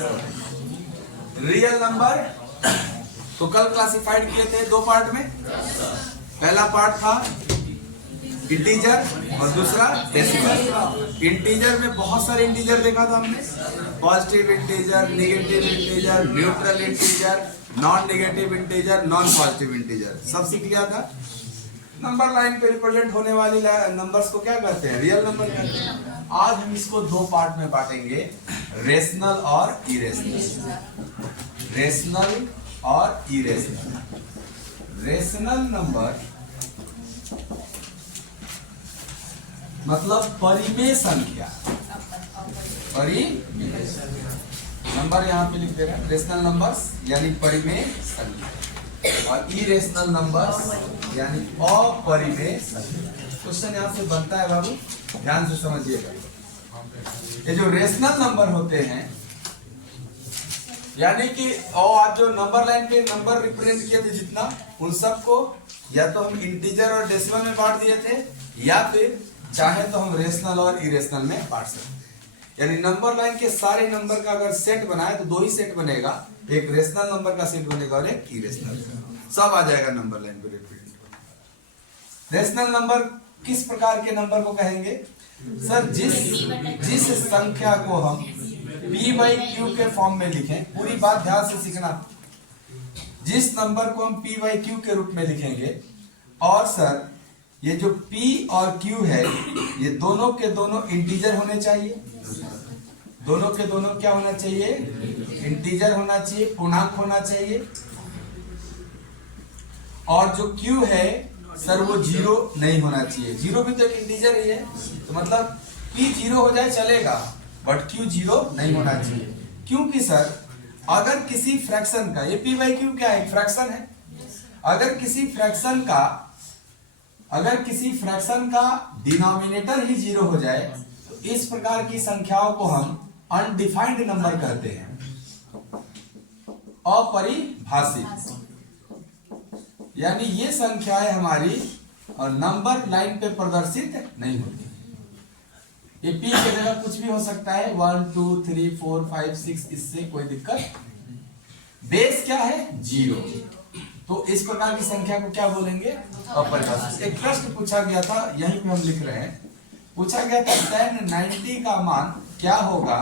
Real number तो कल classified किए थे दो पार्ट में। पहला पार्ट था इंटीजर और दूसरा डेसिमल। इंटीजर में बहुत सारे इंटीजर देखा था हमने, positive integer, negative integer, neutral integer, non negative integer, non positive integer, सब सीख लिया था। नंबर लाइन पे रिप्रेजेंट होने वाली नंबर्स को क्या कहते हैं? रियल नंबर कहते हैं। आज हम इसको दो पार्ट में बांटेंगे, रेशनल और इरेशनल। रेशनल और इरेशनल। रेशनल नंबर मतलब परिमेय संख्या, नंबर यहाँ पे लिख दे रहे हैं। रेशनल नंबर्स यानी परिमेय संख्या और इरेशनल नंबर्स यानी अपरिमेय संख्या। क्वेश्चन यहाँ से बनता है बाबू, ध्यान से समझिएगा। ये जो रेशनल नंबर होते हैं यानी कि आज जो नंबर लाइन पे नंबर रिप्रेजेंट किए थे जितना, उन सबको या तो हम इंटीजर और डेसिमल में बांट दिए थे, या फिर चाहे तो हम रेशनल और इरेशनल में बांट सकते। यानी नंबर लाइन के सारे नंबर का अगर सेट बनाए तो दो ही सेट बनेगा, एक रेशनल नंबर का सेट बनेगा और एक इरेशनल। सब आ जाएगा नंबर लाइन पे रिप्रेजेंट। रेशनल नंबर किस प्रकार के नंबर को कहेंगे? सर जिस संख्या को हम p बाई क्यू के फॉर्म में लिखें, पूरी बात ध्यान से सीखना। जिस नंबर को हम p बाई क्यू के रूप में लिखेंगे, और सर ये जो p और q है ये दोनों के दोनों इंटीजर होने चाहिए। दोनों के दोनों क्या होना चाहिए? इंटीजर होना चाहिए, पूर्णांक होना चाहिए। और जो q है सर वो जीरो नहीं होना चाहिए। जीरो भी तो एक इंटीजर ही है, तो मतलब p जीरो हो जाए चलेगा, बट q जीरो नहीं होना चाहिए। क्योंकि सर अगर किसी फ्रैक्शन का, ये p बाई क्यू क्या है? फ्रैक्शन है। अगर किसी फ्रैक्शन का डिनोमिनेटर ही जीरो हो जाए तो इस प्रकार की संख्याओं को हम अनडिफाइंड नंबर कहते हैं, अपरिभाषित। यानी ये संख्याएं हमारी नंबर लाइन पे प्रदर्शित नहीं होती। ये p की जगह कुछ भी हो सकता है, 1 2 3 4 5 6, इससे कोई दिक्कत। बेस क्या है? जीरो। तो इस प्रकार की संख्या को क्या बोलेंगे? अपरिभाषित। एक प्रश्न पूछा गया था, यहीं पे हम लिख रहे हैं। पूछा गया था tan 90 का मान क्या होगा?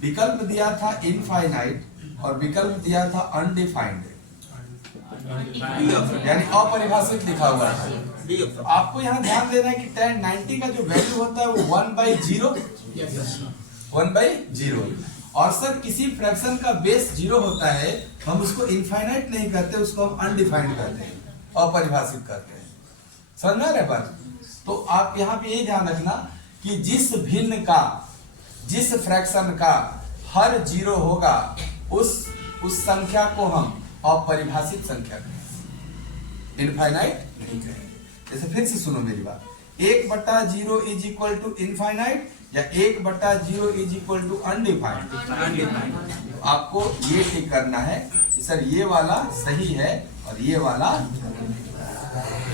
विकल्प दिया था इनफाइनाइट और विकल्प दिया था अनडिफाइंड, यानी अपरिभाषित लिखा हुआ है। तो आपको यहाँ ध्यान देना है कि tan 90 का जो वैल्यू होता है वो 1/0, 1/0। और सर किसी फ्रैक्शन का बेस जीरो होता है, हम उसको इनफाइनाइट नहीं कहते, उसको हम अनडिफाइंड कहते हैं, अपरिभाषित कहते हैं। समझ में आ रहा है बात? तो आप यहाँ पे यही ध्यान रखना कि जिस फ्रैक्शन का हर जीरो होगा उस संख्या को हम अपरिभाषित संख्या कहेंगे, इनफाइनाइट नहीं कहेंगे। जैसे फिर से सुनो मेरी बात, 1/0 इज इक्वल टू इनफाइनाइट या 1/0 इज इक्वल टू अनडिफाइंड। तो आपको ये ठीक करना है कि सर ये वाला सही है और ये वाला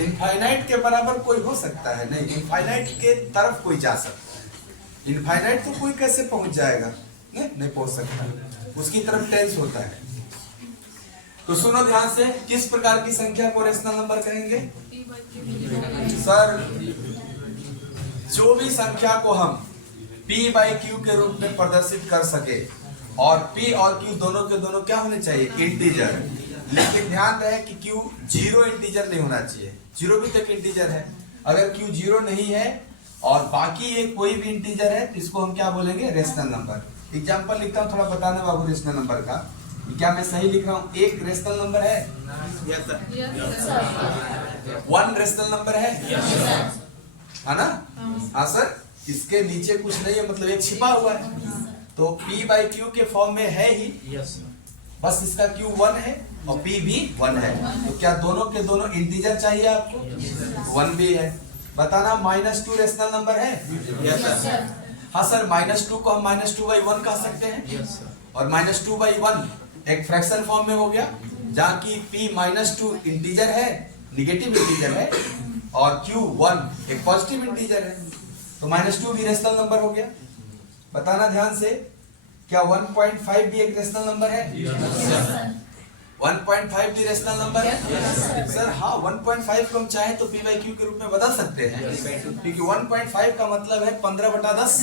इनफाइनाइट के बराबर कोई हो सकता है नहीं, इनफाइनाइट के तरफ कोई जा सकता है। इनफाइनाइट तो कोई कैसे पहुंच जाएगा? नहीं पहुंच सकता, उसकी तरफ टेंस होता है। तो सुनो ध्यान से, किस प्रकार की संख्या को रेशनल नंबर कहेंगे? सर जो भी संख्या को हम p बाई क्यू के रूप में प्रदर्शित कर सके, और p और q दोनों के दोनों क्या होने चाहिए? इंटीजर। लेकिन ध्यान रहे कि q जीरो इंटीजर नहीं होना चाहिए, जीरो भी तक इंटीजर है। अगर q जीरो नहीं है और बाकी ये कोई भी इंटीजर है तो इसको हम क्या बोलेंगे? Rational number. एग्जाम्पल लिखता हूँ, थोड़ा बताना बाबू रेशनल नंबर का। क्या मैं सही लिख रहा हूँ? एक रेशनल नंबर है, 1 रेशनल नंबर है ना? हाँ सर, इसके नीचे कुछ नहीं है, मतलब एक छिपा हुआ है। तो p बाई क्यू के फॉर्म में है ही, बस इसका q 1 है और p भी 1 है। तो क्या दोनों के दोनों इंटीजर चाहिए आपको? 1 भी है। बताना -2 रेशनल नंबर है? हाँ सर, -2 को हम -2/1 कह सकते हैं, और -2/1 एक फ्रैक्शन फॉर्म में हो गया, जहाँ की p -2 इंटीजर है, निगेटिव इंटीजर है, और q 1 एक पॉजिटिव इंटीजर है। तो -2 भी रेशनल नंबर हो गया। बताना ध्यान से, क्या 1.5 भी एक रेशनल नंबर है? 1.5 भी रेशनल नंबर है सर। हाँ, 1.5 को हम चाहे तो पी बाई क्यू के रूप में बदल सकते हैं, क्योंकि 1.5 का मतलब है 15/10।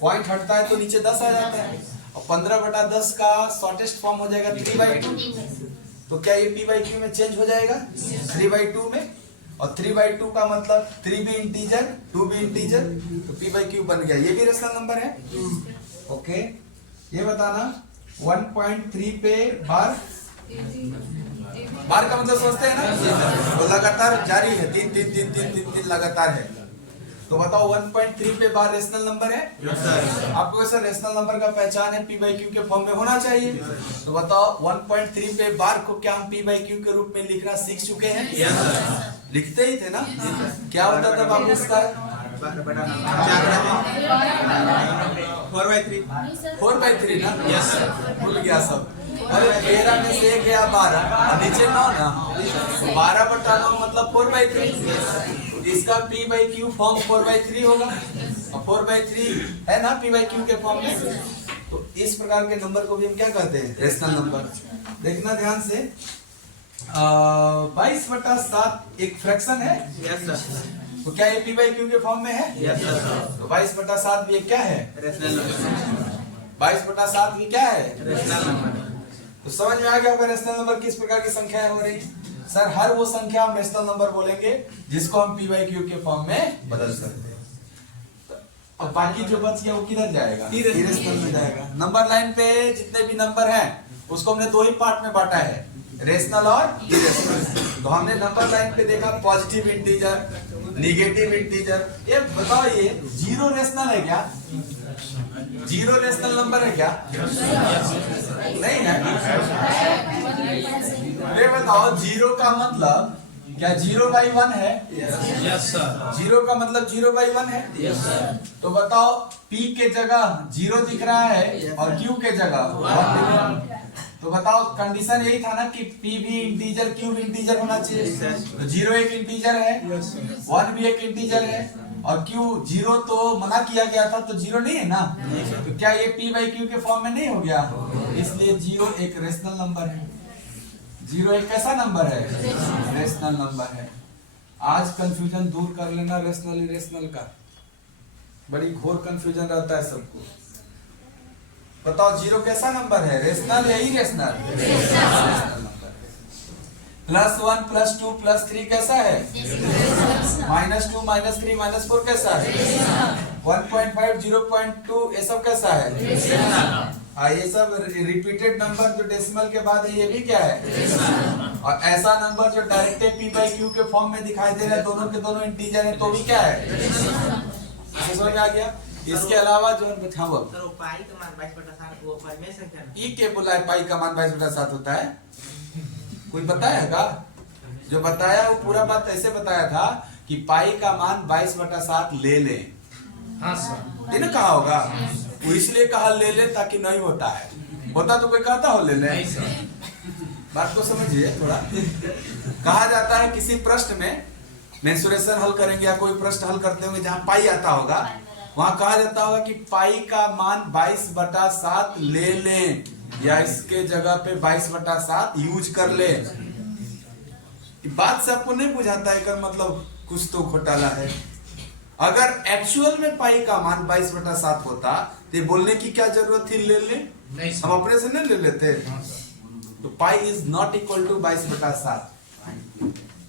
पॉइंट हटता है तो नीचे 10 आ जाता है, और 15/10 का शॉर्टेस्ट फॉर्म हो जाएगा 3/2। तो क्या ये पी बाई क्यू में चेंज हो जाएगा 3/2 में? और 3/2 का मतलब 3 भी इंटीजर 2 भी इंटीजर, तो पी बाई क्यू बन गया। ये भी रेशनल नंबर है। ओके, ये बताना 1.3 पे बार का मतलब सोचते हैं ना, तो लगातार जारी है, 3 3 3 3 3 3 लगातार है। तो बताओ 1.3 पे बार रेशनल नंबर है? Yes sir. आपको वैसे रेशनल नंबर का पहचान है पी बाई क्यू के फॉर्म में होना चाहिए। तो बताओ 1.3 पे बार को क्या हम पी बाई क्यू के रूप में लिखना सीख चुके हैं? Yes sir. लिखते ही थे ना? क्या होता था बाबू उसका? 4/3 ना? यस सर, भूल गया सब। अरे 13 में से 1 गया 12, नीचे 9 ना, 12/9 मतलब 4/3। इसका पी बाई क्यू फॉर्म 4/3 होगा, और 4/3 है ना पी बाई क्यू के फॉर्म में। तो इस प्रकार के नंबर को भी हम क्या कहते हैं? Rational number. देखना ध्यान से, 22/7 एक फ्रैक्शन है। Yes sir. तो क्या ये पी बाई क्यू के फॉर्म में है? Yes sir. तो 22/7 भी क्या है? Rational number. 22/7 भी क्या है? Rational number. तो समझ में आ गया होगा रेशनल नंबर किस प्रकार की संख्याएं हो रही सर। हर वो संख्या हम रेशनल नंबर बोलेंगे जिसको हम पी बाई क्यू के फॉर्म में बदल सकते हैं। अब बाकी जो बच गया वो किधर जाएगा? इरेशनल में जाएगा। नंबर लाइन पे जितने भी नंबर हैं उसको हमने 2 ही पार्ट में बांटा है, रेशनल और इरेशनल। तो हमने नंबर लाइन पे देखा पॉजिटिव इंटीजर, निगेटिव इंटीजर। ये बताओ, ये 0 रेशनल है क्या? 0 रेशनल नंबर है क्या? नहीं है। ये बताओ 0 का मतलब क्या 0/1 है? Yes sir. 0 का मतलब 0/1 है? Yes sir. तो बताओ P के जगह 0 दिख रहा है और Q के जगह 1 दिख रहा है। तो बताओ कंडीशन यही था ना कि P भी इंटीजर Q भी इंटीजर होना चाहिए। तो 0 एक इंटीजर है, 1 भी एक इंटीजर है, और Q 0 तो मना किया गया था, तो 0 नहीं है ना। तो क्या ये P बाई Q के फॉर्म में नहीं हो गया? इसलिए 0 एक रेशनल नंबर है। 0 एक कैसा नंबर है? रेशनल नंबर है। आज कंफ्यूजन दूर कर लेना रेशनल इरेशनल का, बड़ी घोर कंफ्यूजन रहता है सबको। बताओ 0 कैसा नंबर है? रेशनल या इरेशनल? Rational number. +1 +2 +3 कैसा है? -2 -3 -4 कैसा है? 1.5 0.2 ये सब कैसा है? ये सब रिपीटेड नंबर जो डेसिमल के बाद है ये भी क्या है? और ऐसा नंबर जो डायरेक्ट पी बाई क्यू के फॉर्म में दिखाई दे रहा है, दोनों के दोनों इंटीजर है, तो भी क्या है? समझ में आ गया? इसके अलावा जो हाँ बोल सर, पाई का मान 22/7 वो परिमेय संख्या है। ई के बोला है पाई का मान 22/7 होता है? कोई बताया का? जो बताया वो पूरा बात ऐसे बताया था कि पाई का मान 22/7 ले ले। हाँ सर। ये ना कहा होगा, वो इसलिए कहा ले ले ताकि नहीं होता है, होता तो कोई कहता हो ले ले। नहीं सर। बात को समझिए थोड़ा। कहा जाता है किसी प्रश्न में मेंसुरेशन हल करेंगे या कोई प्रश्न हल करते होंगे जहां पाई आता होगा, वहां कहा जाता होगा कि पाई का मान 22/7 ले लें, या इसके जगह पे 22/7 यूज कर ले। बात से आपको नहीं बुझाता है कर मतलब कुछ तो घोटाला है। अगर एक्चुअल में पाई का मान 22/7 होता तो बोलने की क्या जरूरत थी ले ले? नहीं सर। हम अपने से नहीं ले लेते। तो pi is not equal to 22/7।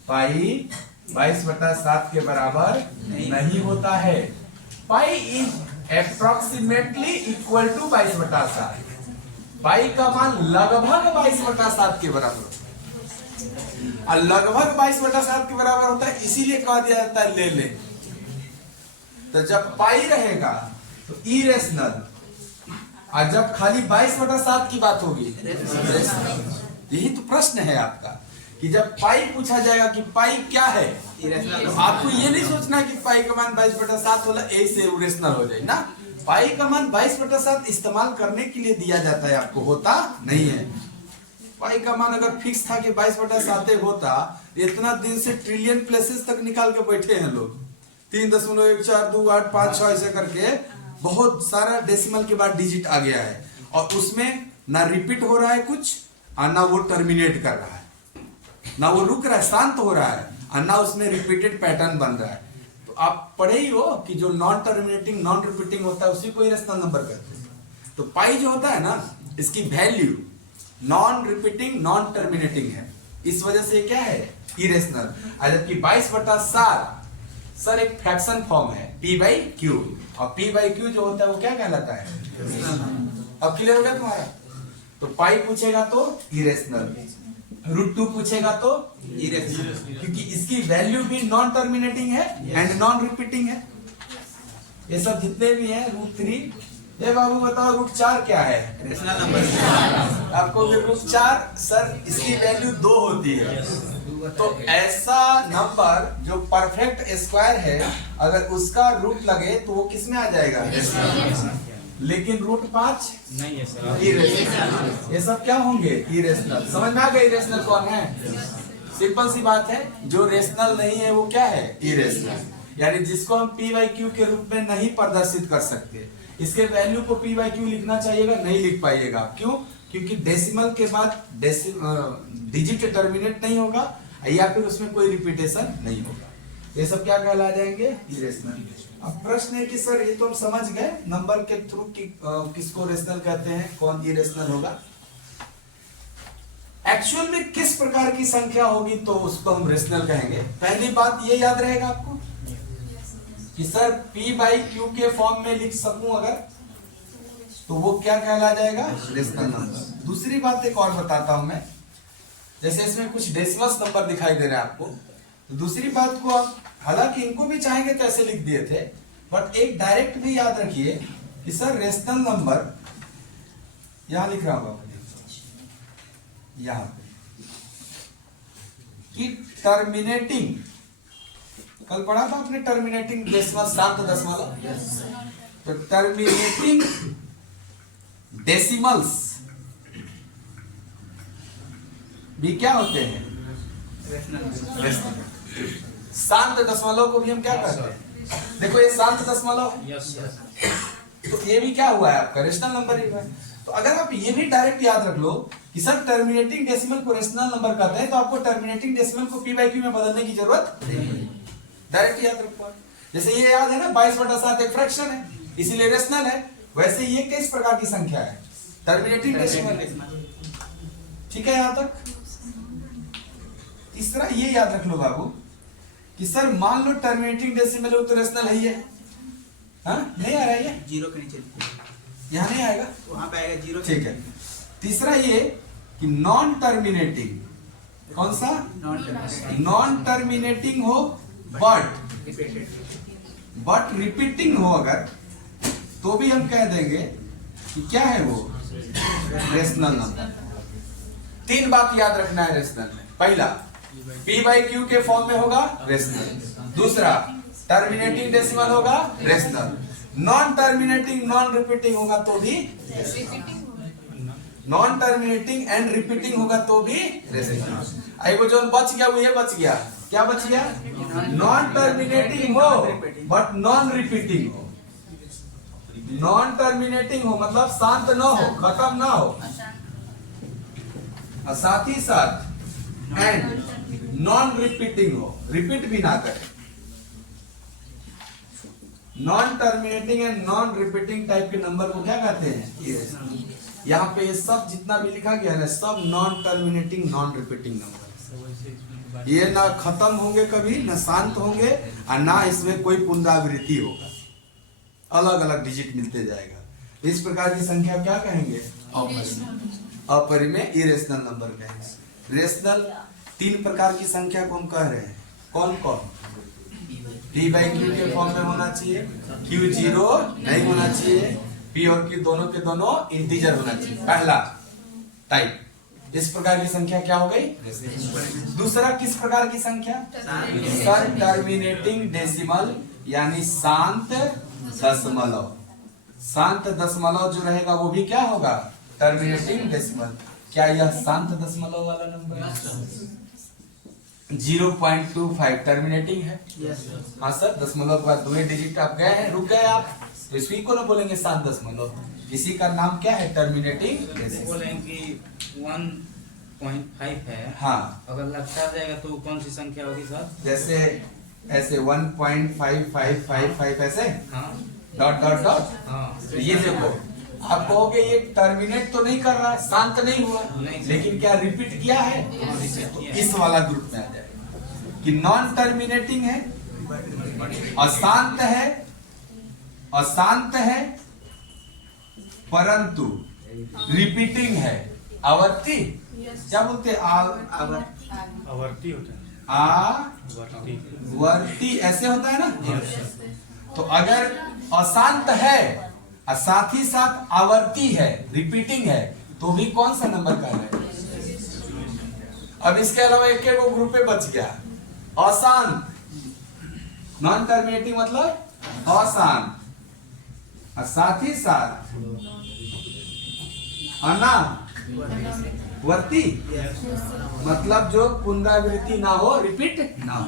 Pi 22/7 के बराबर नहीं होता है। Pi is approximately equal to 22/7। Pi का मान लगभग 22/7 के बराबर होता है, और लगभग 22/7 के बराबर होता है, इसीलिए कहा दिया जाता है ले ले। तो जब पाई रहेगा तो इरेशनल, और जब खाली 22/7 की बात होगी रेशनल। यही तो प्रश्न है आपका कि जब पाई पूछा जाएगा कि पाई क्या है, तो आपको ये नहीं सोचना कि पाई का मान 22/7 होला ऐसे रेशनल हो जाए ना। पाई का मान 22/7 इस्तेमाल करने के लिए दिया जाता है, आपको होता नहीं है। पाई का मान अगर फिक्स था कि 22/7 होता, इतना दिन से ट्रिलियन प्लेसेस तक निकाल के बैठे हैं लोग, 3.14285 ऐसे करके बहुत सारा डेसिमल के बाद डिजिट आ गया है और उसमें ना रिपीट हो रहा है कुछ और ना वो टर्मिनेट कर रहा है, ना वो रुक रहा है, शांत हो रहा है, और ना उसमें रिपीटेड पैटर्न बन रहा है। तो आप पढ़े ही हो कि जो नॉन टर्मिनेटिंग नॉन रिपीटिंग होता है उसी को इरेशनल नंबर कहते हैं। तो पाई जो होता है ना, इसकी value non repeating non terminating है, इस वजह से क्या है इरेशनल। जबकि 22/7 सर एक फ्रैक्शन फॉर्म है p/q, और p/q जो होता है वो क्या कहलाता है। अब क्लियर हो गया तुम्हारा। तो पाई पूछेगा तो इरेशनल, √2 पूछेगा तो इरेशनल, क्योंकि इसकी वैल्यू भी नॉन टर्मिनेटिंग है एंड नॉन रिपीटिंग है। ये सब जितने भी हैं √3, ये बाबू बताओ √4 क्या है रेशनल नंबर। आपको √4 सर इसकी वैल्यू 2 होती है। तो ऐसा नंबर जो परफेक्ट स्क्वायर है अगर उसका रूट लगे तो वो किस में आ जाएगा, लेकिन √5 नहीं है सर। इरेशनल। ये सब क्या होंगे इरेशनल। समझ में आ गया इरेशनल कौन है। सिंपल सी बात है, जो रेशनल नहीं है वो क्या है इरेशनल, यानी जिसको हम p/q के रूप में नहीं प्रदर्शित कर सकते। इसके वैल्यू को p/q लिखना चाहिएगा, नहीं लिख पाइएगा। क्यों? क्योंकि डेसिमल के बाद डिजिट टर्मिनेट नहीं होगा या फिर उसमें कोई रिपीटेशन नहीं होगा। ये सब क्या कहला जाएंगे इरेशनल। अब प्रश्न है कि सर ये तो हम समझ गए नंबर के थ्रू किसको रेशनल कहते हैं, कौन इरेशनल होगा। एक्चुअल में किस प्रकार की संख्या होगी तो उसको हम रेशनल कहेंगे। पहली बात ये याद रहेगा आपको कि सर p/q के फॉर्म में लिख सकूं अगर, तो वो क्या कहला जाएगा रेशनल नंबर। दूसरी बात एक और बताता हूं मैं, जैसे इसमें कुछ डेसिमल्स नंबर दिखाई दे रहे हैं आपको, तो दूसरी बात को आप हालांकि इनको भी चाहेंगे तो ऐसे लिख दिए थे, बट एक डायरेक्ट भी याद रखिए कि सर रेशनल नंबर यहां लिख रहा हूं यहां पे कि टर्मिनेटिंग, कल पढ़ा था आपने टर्मिनेटिंग डेसिमल 7 दशमलव, तो टर्मिनेटिंग डेसिमल्स भी क्या होते हैं रेशनल। शांत दशमलव को भी हम क्या कहते हैं, देखो ये शांत दशमलव, यस यस। तो ये भी क्या हुआ है आपका रेशनल नंबर ही हुआ है। तो अगर आप ये भी डायरेक्ट याद रख लो कि सर टर्मिनेटिंग डेसिमल को रेशनल नंबर कहते हैं, तो आपको टर्मिनेटिंग डेसिमल को p/q में बदलने की जरूरत नहीं, डायरेक्ट याद रखो। जैसे ये याद है ना 22/7 एक फ्रैक्शन है इसीलिए रेशनल है, वैसे ये किस प्रकार की संख्या है टर्मिनेटिंग डेसिमल। ठीक है यहां तक। तीसरा ये याद रख लो बाबू कि सर मान लो टर्मिनेटिंग डेसिमल हो तो रेशनल है ये, हाँ नहीं आ रहा है ये जीरो के नीचे यहाँ नहीं आएगा, वहां पे आएगा जीरो। ठीक है। तीसरा ये कि नॉन टर्मिनेटिंग, कौन सा नॉन टर्मिनेटिंग हो बट रिपीटिंग हो अगर, तो भी हम कह देंगे कि क्या है वो रेशनल नंबर। 3 बात याद रखना है रेशनल में। पहला p/q के फॉर्म में होगा रेशनल, दूसरा टर्मिनेटिंग डेसिमल होगा rational, non terminating non repeating होगा तो भी, नॉन टर्मिनेटिंग एंड रिपीटिंग होगा तो भी रेशनल। आई वो जो बच गया वो ये बच गया, क्या बच गया नॉन टर्मिनेटिंग हो बट नॉन रिपीटिंग हो। नॉन टर्मिनेटिंग हो मतलब शांत ना हो, खत्म ना हो, और साथ ही साथ एंड नॉन रिपीटिंग हो, रिपीट भी ना करे। Non terminating and non repeating type के नंबर को क्या कहते हैं, यहाँ पे ये सब जितना भी लिखा गया है सब non terminating non repeating number. ये ना खत्म होंगे कभी, ना शांत होंगे, और ना इसमें कोई पुनरावृत्ति होगा, अलग अलग डिजिट मिलते जाएगा। इस प्रकार की संख्या क्या कहेंगे अपरिमेय इरेशनल नंबर कहेंगे। रेशनल 3 प्रकार की संख्या को हम कह रहे हैं, कौन कौन, p/q के फॉर्म में होना चाहिए, q 0 नहीं होना चाहिए, p और q दोनों के दोनों इंटीजर होना चाहिए, पहला टाइप। इस प्रकार की संख्या क्या हो गई। दूसरा किस प्रकार की संख्या, सर टर्मिनेटिंग डेसिमल यानी शांत दशमलव। शांत दशमलव जो रहेगा वो भी क्या होगा टर्मिनेटिंग डेसिमल। क्या यह शांत दशमलव वाला नंबर है 0.25 टर्मिनेटिंग है। हाँ सर, दशमलव के बाद 2 डिजिट आप गए हैं, रुक गए आप, तो इसी को ना बोलेंगे 7.0। इसी का नाम क्या है? Terminating basis. बोलेंगे कि 1.5 है। हाँ, अगर लगता जाएगा तो कौन सी संख्या होगी सर? जैसे ऐसे 1.5555 ऐसे हाँ डॉट डॉट डॉट। हाँ। तो ये देखो, आप कहोगे ये टर्मिनेट तो नहीं कर रहा है, शांत नहीं हुआ, नहीं। लेकिन क्या रिपीट किया है? हाँ, repeat किया है। इस वाला ग्रुप में आ जाएगा कि नॉन टर्मिनेटिंग है, अशांत है, अशांत है, परंतु रिपीटिंग है, आवर्ती। क्या बोलते हैं? आवर्ती होता है। आवर्ती वर्ती। ऐसे होता है ना। तो अगर अशांत है और साथ ही साथ आवर्ती है, रिपीटिंग है, तो भी कौन सा नंबर का है? अब इसके अलावा एक एक ग्रुप पे बच गया, अशांत। नॉन टर्मिनेटिंग मतलब अशांत, और साथ ही साथ अनावर्ती मतलब जो पुनरावृत्ति ना हो, रिपीट ना हो।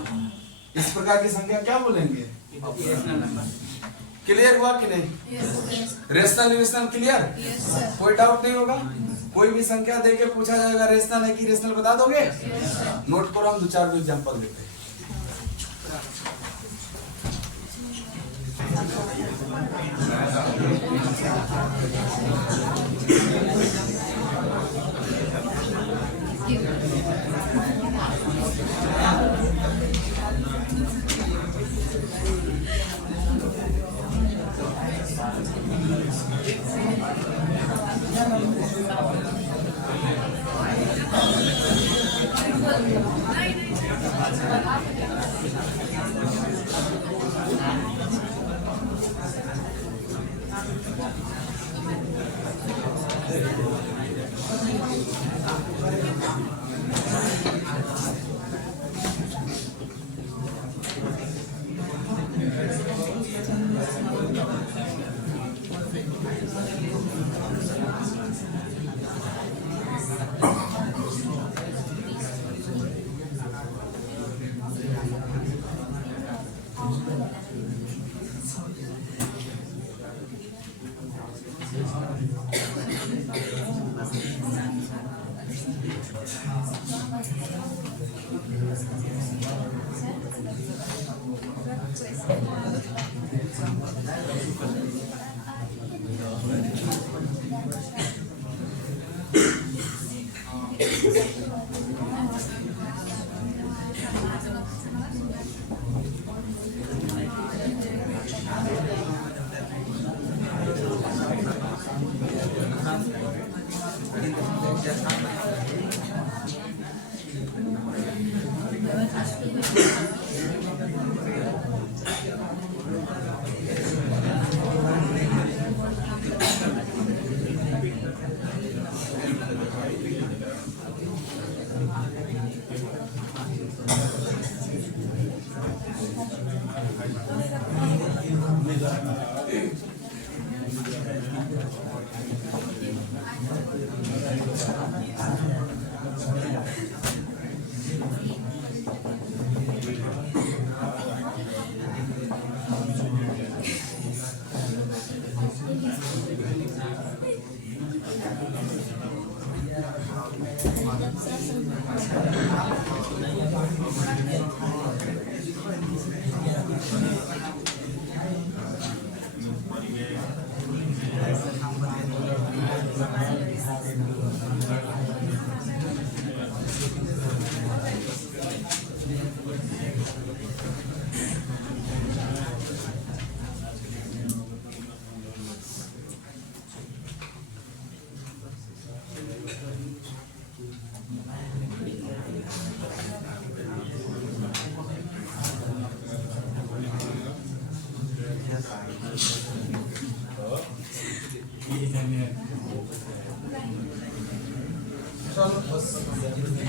इस प्रकार की संख्या क्या बोलेंगे? क्लियर हुआ कि नहीं? Rational irrational clear? कोई डाउट नहीं होगा? कोई भी संख्या देके पूछा जाएगा रेशनल है कि इरेशनल, बता दोगे? नोट करो, हम 2-4 एग्जांपल देते हैं।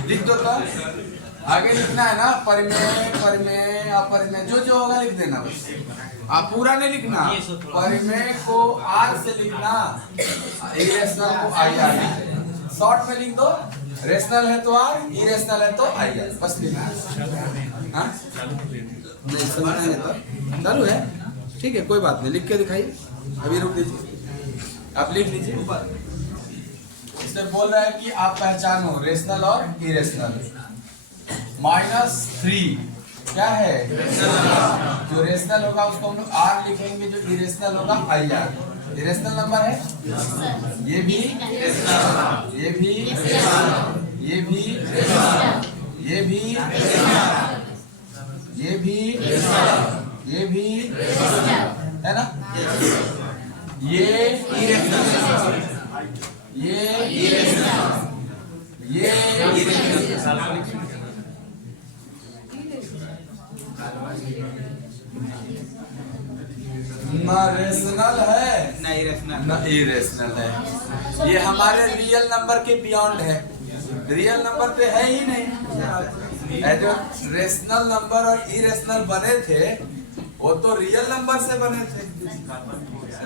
लिख दो तो आगे लिखना है ना, परिमेय परिमेय अपरिमेय जो जो होगा लिख देना बस। आप पूरा नहीं लिखना, परिमेय को आर से लिखना, इरेशनल को आई आर। शॉर्ट में लिख दो, रेशनल है तो आर, इरेशनल है तो आई आर, बस लिखना है। हाँ नहीं समझना है तो चालू है, ठीक है कोई बात नहीं, लिख के दिखाइए। अभी रुक दीजिए, आप लिख लीजिए ऊपर। इसमें बोल रहा है कि आप पहचानो रेशनल और इरेशनल। -3 क्या है? जो रेशनल होगा उसको हम लोग R लिखेंगे, जो इरेशनल होगा IR। इरेशनल नंबर है, ये भी, ये भी, ये भी, ये भी, ये भी, ये भी है ना? ये इरेशनल, ये ना रेशनल है ना इरेशनल, ना इरेशनल है। ये हमारे रियल नंबर के बियॉन्ड है, रियल नंबर पे है ही नहीं। जो रेशनल नंबर और इरेशनल बने थे वो तो रियल नंबर से बने थे।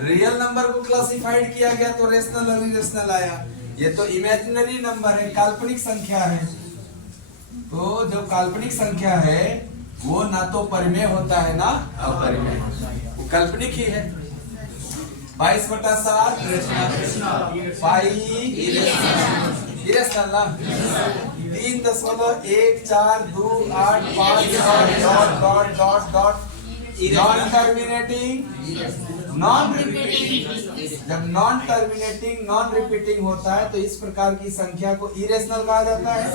रियल नंबर को क्लासिफाइड किया गया तो रेशनल और इरेशनल आया। ये तो इमेजिनरी नंबर है, काल्पनिक संख्या है। तो जो काल्पनिक संख्या है वो ना तो परिमेय होता है ना अपरिमेय, वो काल्पनिक ही है। 22/7 पाई इरेशनल ना 3.142855 नॉन टर्मिनेटिंग नॉन रिपीटिंग। जब नॉन टर्मिनेटिंग नॉन रिपीटिंग होता है तो इस प्रकार की संख्या को इरेशनल कहा जाता है।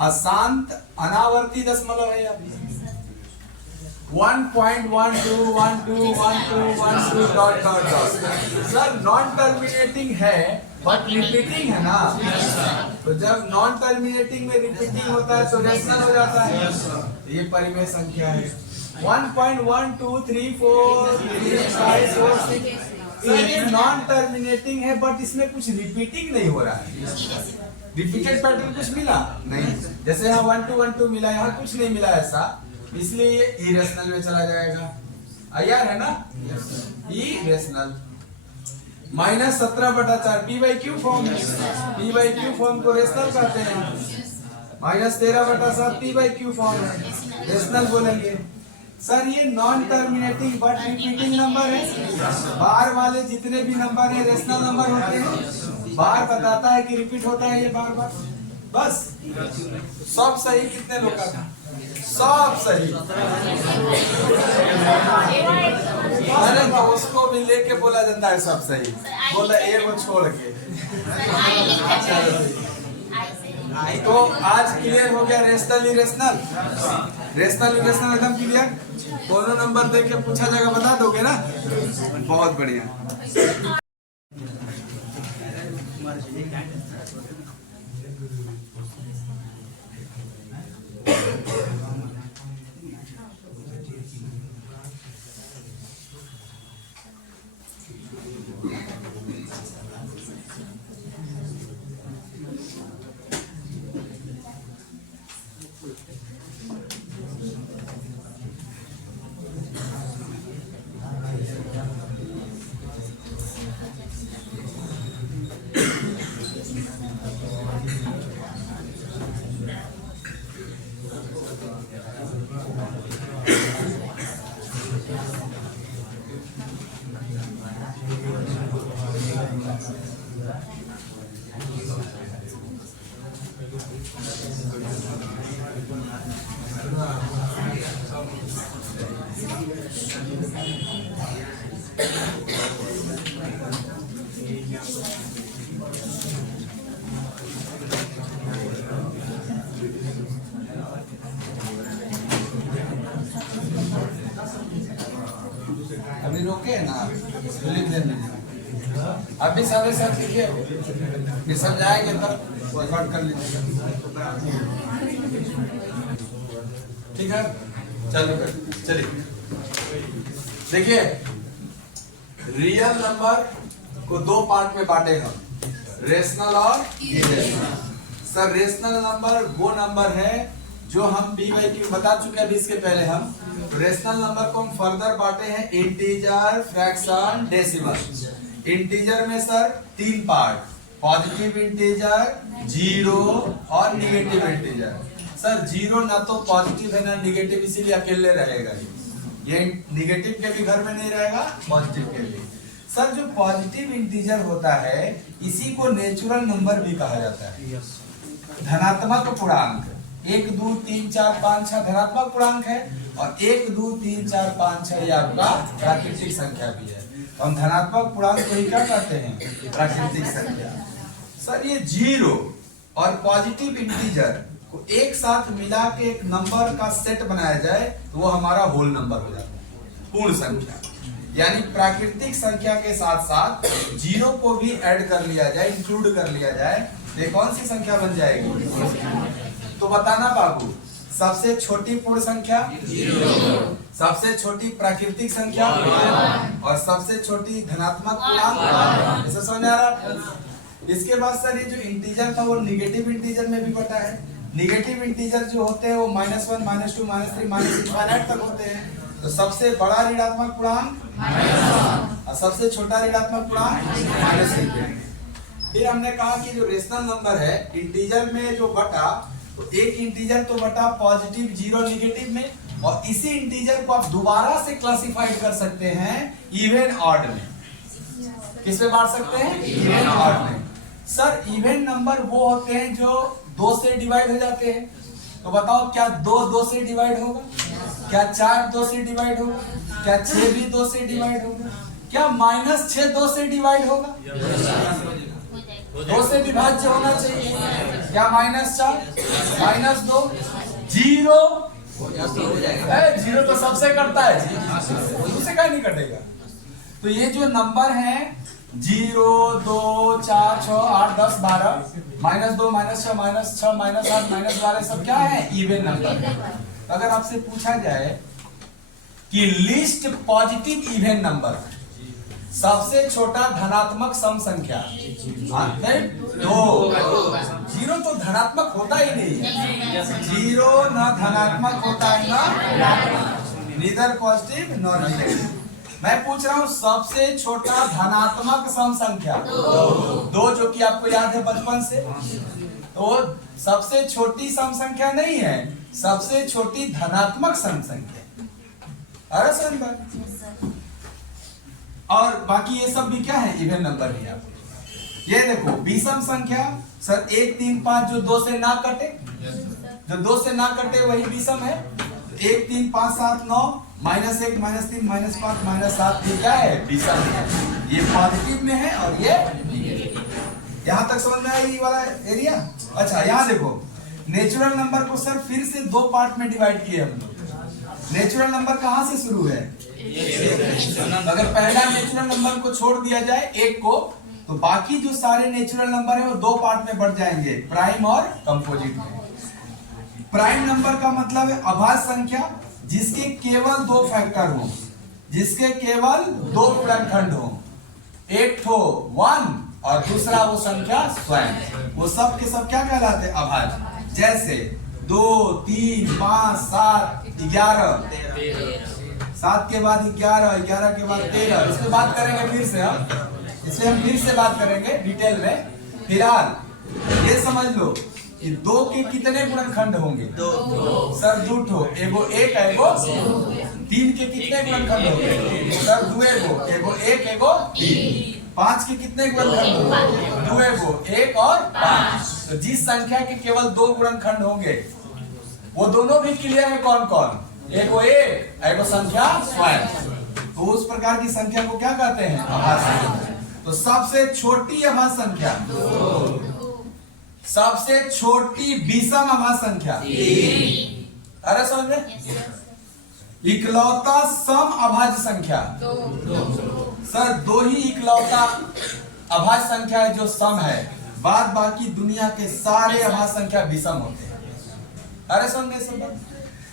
अशांत अनावर्ती दशमलव है। 1.121212 सर नॉन टर्मिनेटिंग है बट रिपीटिंग है ना, तो जब नॉन टर्मिनेटिंग में रिपीटिंग होता है तो रेशनल हो जाता है। ये परिमेय संख्या है। 1.12343546 ये नॉन टर्मिनेटिंग है बट इसमें कुछ रिपीटिंग नहीं हो रहा है। रिपीटेड पैटर्न कुछ मिला नहीं, जैसे यहाँ 1 2 1 2 मिला, यहाँ कुछ नहीं मिला ऐसा, इसलिए ये इरेशनल में चला जाएगा। IR है ना, इरेशनल। -17/4 P/Q फॉर्म है। P/Q फॉर्म को रेशनल कहते हैं। -13/7 P/Q फॉर्म है, रेशनल बोलेंगे। सर ये non terminating but repeating number है। बार वाले जितने भी नंबर है रेशनल नंबर होते हैं। बार बताता है कि रिपीट होता है ये बार बार, बस। सब सही कितने लोग का था? सब सही। अरे तो उसको भी लेके बोला जाता है सब सही, बोला एक वो छोड़ के। तो आज क्लियर हो गया रेशनल इरेशनल। रेशनल इरेशनल एकदम क्लियर। दोनों नंबर दे के पूछा जाएगा, बता दोगे ना? बहुत बढ़िया। अभी रोके ना, लिख देने। अभी सारे साथ लिखे, फिर समझाएंगे तब वर्कआउट कर लीजिए। ठीक है, चलिए देखिए, रियल नंबर को दो पार्ट में बांटे हम, रेशनल और इरेशनल। सर रेशनल नंबर वो नंबर है जो हम P/Q बता चुके हैं अभी इसके पहले हम। रेशनल नंबर को हम फर्दर बांटे हैं इंटीजर, फ्रैक्शन, डेसिमल। इंटीजर में सर तीन पार्ट, पॉजिटिव इंटीजर, जीरो और निगेटिव इंटीजर। सर जीरो ना तो पॉजिटिव है ना निगेटिव, इसीलिए अकेले रहेगा। ये निगेटिव के भी घर में नहीं रहेगा, पॉजिटिव के भी। सर जो पॉजिटिव इंटीजर होता है इसी को नेचुरल नंबर भी कहा जाता है। यस धनात्मक पूर्णांक 1 2 3 4 5 6 धनात्मक पूर्णांक है और 1 2 3 4 5 6 ये आपका प्राकृतिक संख्या भी है। तो हम धनात्मक पूर्णांक को ही क्या कहते हैं? प्राकृतिक संख्या। सर ये जीरो और पॉजिटिव इंटीजर को एक साथ मिला के एक नंबर का सेट बनाया जाए तो वो हमारा होल नंबर हो जाता है, पूर्ण संख्या। यानी प्राकृतिक संख्या के साथ साथ जीरो को भी ऐड कर लिया जाए, इंक्लूड कर लिया जाए, तो ये कौन सी संख्या बन जाएगी? तो बताना बाबू, सबसे छोटी पूर्ण संख्या सबसे छोटी प्राकृतिक संख्या और सबसे छोटी धनात्मक पूर्णांक। ऐसा समझ आ रहा? इसके बाद सर ये जो इंटीजर था वो निगेटिव इंटीजर में भी पता है। निगेटिव इंटीजर जो होते हैं वो -1 -2 -3 -infinite तक होते हैं। तो सबसे बड़ा ऋणात्मक पूर्णांक और सबसे छोटा ऋणात्मक पूर्णांक -1। फिर हमने कहा कि जो रेशनल नंबर है इंटीजर में जो बटा, तो एक इंटीजर तो बटा पॉजिटिव जीरो नेगेटिव में, और इसी इंटीजर को आप दोबारा से क्लासिफाइड कर सकते हैं इवन ऑड में। किस में बांट सकते हैं? इवन ऑड में। सर इवन नंबर वो होते हैं जो 2 से डिवाइड हो जाते हैं। तो बताओ क्या 2 से डिवाइड होगा? क्या 4 2 से डिवाइड होगा? क्या 6 भी 2 से डिवाइड होगा? क्या -6 2 से डिवाइड होगा? 2 से विभाज्य होना चाहिए। क्या -4 -2 जीरो? जीरो तो सबसे करता है जी, उससे क्या नहीं कटेगा। तो ये जो नंबर है 0 2 4 6 8 10 12 -2 -6 -6 -8 -12 सब क्या है? Even number. अगर आपसे पूछा जाए कि लिस्ट पॉजिटिव इवन नंबर, सबसे छोटा धनात्मक सम संख्या, दो। जीरो तो धनात्मक होता ही नहीं है। जीरो ना धनात्मक होता है ना नीदर पॉजिटिव नॉर नेगेटिव। मैं पूछ रहा हूँ सबसे छोटा धनात्मक सम संख्या दो, जो कि आपको याद है बचपन से। तो सबसे छोटी सम संख्या नहीं है, सबसे छोटी धनात्मक सम संख्या। अरे समझ। और बाकी ये सब भी क्या है? इवन नंबर ही। आप ये देखो विषम संख्या सर 1 3 5 जो 2 से ना कटे, जो 2 से ना कटे वही विषम है। 1 3 5 7 9 -1 -3 -5 -7 ये क्या है? विषम है। ये पॉजिटिव में है और ये यहाँ तक समझ में आया ये वाला एरिया। अच्छा यहाँ देखो नेचुरल नंबर को सर फिर से 2 पार्ट में डिवाइड किए हम लोग। नेचुरल नंबर कहाँ से शुरू है? अगर पहला नेचुरल नंबर को छोड़ दिया जाए 1 को, तो बाकी जो सारे नेचुरल नंबर है वो 2 पार्ट में बढ़ जाएंगे, प्राइम और कंपोजिट में। प्राइम नंबर का मतलब है अभाज्य संख्या जिसके केवल 2 फैक्टर हो, जिसके केवल 2 गुणनखंड हो। एक ठो 1 और दूसरा वो संख्या स्वयं। वो सब के सब क्या कहलाते हैं? अभाज्य। जैसे 2 3 5 7 11 7 के बाद 11 11 के बाद 13। इसके बात करेंगे फिर से, इसमें हम फिर से बात करेंगे डिटेल में। फिलहाल ये समझ लो कि 2 के कितने गुणनखंड होंगे? 2 सर 2 ठो, एगो 1 एगो 3 के कितने गुणनखंड होंगे? सर 2 एगो, एगो 1 एगो 3। 5 के कितने गुणनखंड होंगे? 2 एगो 1 और 5। तो जिस संख्या के केवल 2 गुणनखंड होंगे वो दोनों भी क्लियर है कौन कौन? एगो 1 एगो संख्या स्वयं। तो उस प्रकार की संख्या को क्या कहते हैं? अभाज्य संख्या। तो सबसे छोटी अभाज्य संख्या, सबसे छोटी विषम अभाज्य संख्या, अरे समझ में? इकलौता सम अभाज्य संख्या, सर 2 ही इकलौता अभाज्य संख्या है जो सम है, बाद बाकी दुनिया के सारे अभाज्य संख्या विषम होते हैं। अरे समझे सब?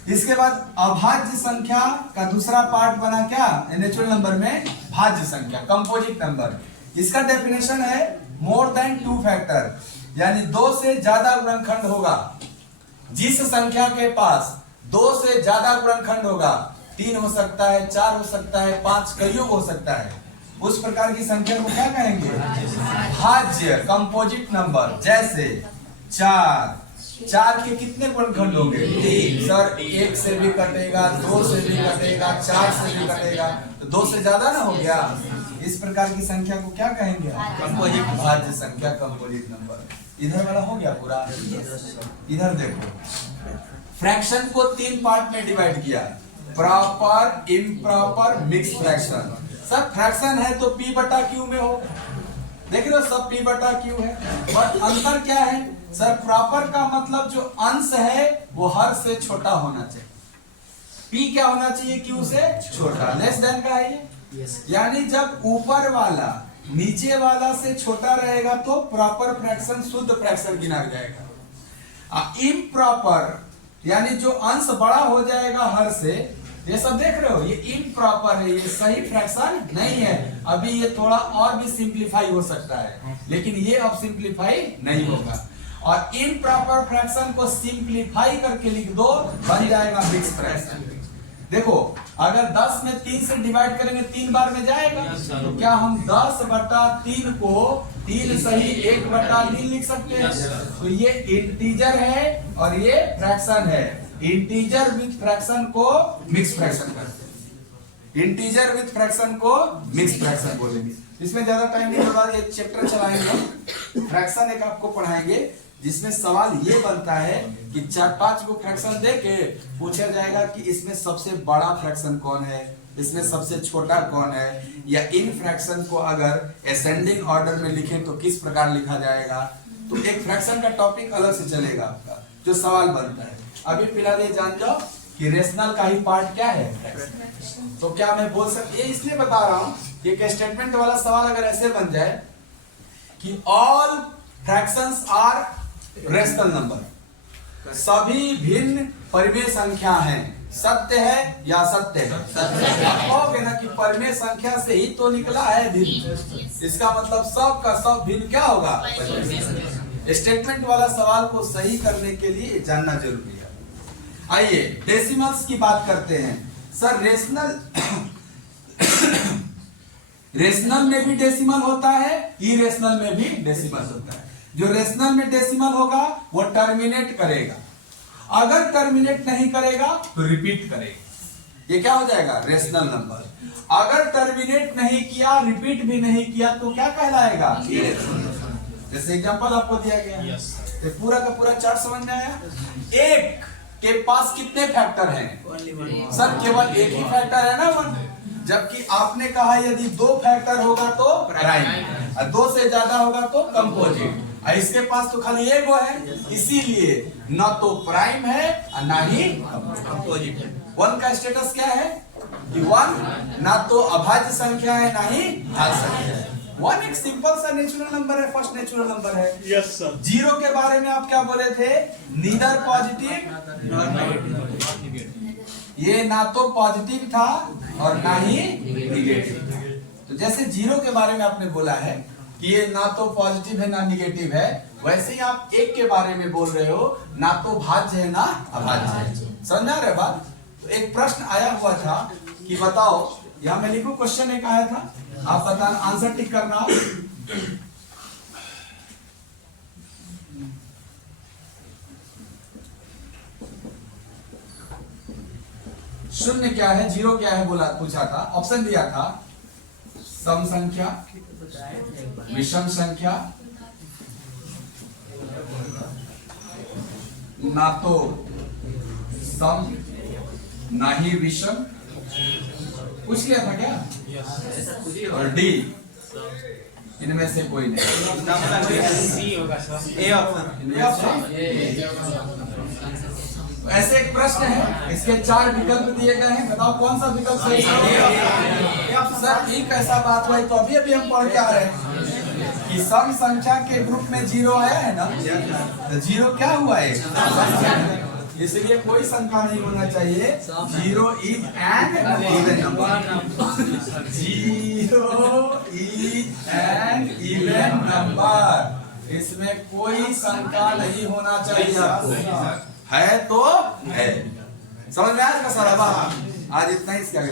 इसके बाद अभाज्य संख्या का दूसरा पार्ट बना क्या नेचुरल नंबर में? भाज्य संख्या, कंपोजिट नंबर। इसका डेफिनेशन है मोर देन 2 फैक्टर, यानी 2 से ज्यादा गुणनखंड होगा। जिस संख्या के पास 2 से ज्यादा गुणनखंड होगा, 3 हो सकता है, 4 हो सकता है, 5 कईयों हो सकता है, उस प्रकार की संख्या को क्या कहेंगे? भाज्य, कंपोजिट नंबर। जैसे 4 के कितने गुणनखंड होंगे? 3। सर 1 से भी कटेगा, 2 से भी कटेगा, 4 से भी कटेगा, तो 2 से ज्यादा ना हो गया। इस प्रकार की संख्या को क्या कहेंगे? कंपोजिट भाज्य संख्या, कंपोजिट नंबर। इधर वाला हो गया पूरा। इधर देखो, फ्रैक्शन को 3 पार्ट में डिवाइड किया, प्रॉपर, इम्प्रॉपर, मिक्स फ्रैक्शन। सब फ्रैक्शन है तो P बटा Q में हो, देख रहे हो सब P बटा Q है। बट अंतर क्या है सर? प्रॉपर का मतलब जो अंश है वो हर से छोटा होना चाहिए। P क्या होना चाहिए? Q से छोटा। लेस देन का है ये, यानी जब ऊपर वाला नीचे वाला से छोटा रहेगा तो प्रॉपर फ्रैक्शन, शुद्ध फ्रैक्शन गिना जाएगा। इम्प्रॉपर यानी जो अंश बड़ा हो जाएगा हर से, ये सब देख रहे हो, ये इम्प्रॉपर है, ये सही फ्रैक्शन नहीं है। अभी ये थोड़ा और भी सिंप्लीफाई हो सकता है, लेकिन ये अब सिंप्लीफाई नहीं होगा। और इम्प्रॉपर फ्रैक्शन को सिंप्लीफाई करके लिख दो, बन जाएगा मिक्स फ्रैक्शन। देखो, अगर 10 में 3 से डिवाइड करेंगे 3 बार में जाएगा, तो क्या हम 10 बटा 3 को 3 सही 1 बटा 3 लिख सकते हैं? तो ये इंटीजर है और ये फ्रैक्शन है। इंटीजर विथ फ्रैक्शन को मिक्स फ्रैक्शन करते हैं। इंटीजर विथ फ्रैक्शन को मिक्स फ्रैक्शन बोलेंगे। इसमें ज्यादा टाइम नहीं होगा, ये चैप्टर चलाएंगे। फ्रैक्शन एक आपको पढ़ाएंगे जिसमें सवाल ये बनता है कि 4-5 को फ्रैक्शन देके पूछा जाएगा कि इसमें सबसे बड़ा फ्रैक्शन कौन है, इसमें सबसे छोटा कौन है, या इन फ्रैक्शन को अगर असेंडिंग ऑर्डर में लिखें तो किस प्रकार लिखा जाएगा। तो एक फ्रैक्शन का टॉपिक अलग से चलेगा आपका, जो सवाल बनता है। अभी फिलहाल ये जान जाओ कि रेशनल का ही पार्ट क्या है। तो क्या मैं बोल सकती, ये इसलिए बता रहा हूं कि एक स्टेटमेंट वाला सवाल अगर ऐसे बन जाए कि all fractions are rational number, सभी भिन्न परिमेय संख्या हैं, सत्य है या सत्य है? आप कहोगे ना कि परिमेय संख्या से ही तो निकला है भिन्न, इसका मतलब सब का सब भिन्न क्या होगा? स्टेटमेंट वाला सवाल को सही करने के लिए जानना जरूरी है। आइए डेसिमल्स की बात करते हैं। सर रेशनल में भी डेसिमल होता है, इरेशनल में भी डेसिमल होता है। जो रेशनल में डेसिमल होगा वो टर्मिनेट करेगा, अगर टर्मिनेट नहीं करेगा तो रिपीट करेगा। ये क्या हो जाएगा? Rational number. अगर टर्मिनेट नहीं किया, रिपीट भी नहीं किया तो क्या कहलाएगा? जैसे एग्जांपल आपको दिया गया, तो पूरा का पूरा चार्ट समझ में आया। एक के पास कितने फैक्टर हैं? सर केवल एक ही फैक्टर है ना, 1। जबकि आपने कहा यदि 2 फैक्टर होगा तो प्राइम, और 2 से ज्यादा होगा तो कंपोजिट। इसके पास तो खाली एक है, इसीलिए ना तो प्राइम है और ना ही कंपोजिट है। 1 का स्टेटस क्या है कि 1 ना तो अभाज्य संख्या है ना ही भाज्य संख्या है। 1 एक सिंपल सा नेचुरल नंबर है, फर्स्ट नेचुरल नंबर है। Yes sir. 0 के बारे में आप क्या बोले थे? नीदर पॉजिटिव, ये ना तो पॉजिटिव था और ना ही निगेटिव। तो जैसे 0 के बारे में आपने बोला है कि ये ना तो पॉजिटिव है ना निगेटिव है, वैसे ही आप 1 के बारे में बोल रहे हो ना तो भाज्य है ना अभाज्य है। समझा रहे बात? तो एक प्रश्न आया हुआ था कि बताओ, यहां मैं लिखूं, क्वेश्चन एक आया था, आप बताना, आंसर टिक करना। शून्य क्या है, 0 क्या है बोला, पूछा था, ऑप्शन दिया था सम संख्या, विषम संख्या, ना तो सम ना ही विषम, पूछ लिया था क्या? और डी, इनमें से कोई नहीं। A option. ऐसे एक प्रश्न है, इसके 4 विकल्प दिए गए हैं, बताओ कौन सा विकल्प सही है? सर एक ऐसा बात हुआ, तो अभी हम पढ़ के आ रहे हैं कि सम संख्या के ग्रुप में 0 आया है ना, तो 0 क्या हुआ है? इसलिए कोई संख्या नहीं होना चाहिए। 0 is an even number. 0 is an even number. इसमें कोई संख्या नहीं होना चाहिए आपको, है तो है। समझ में आज का सारा बात, आज इतना ही, इसके आगे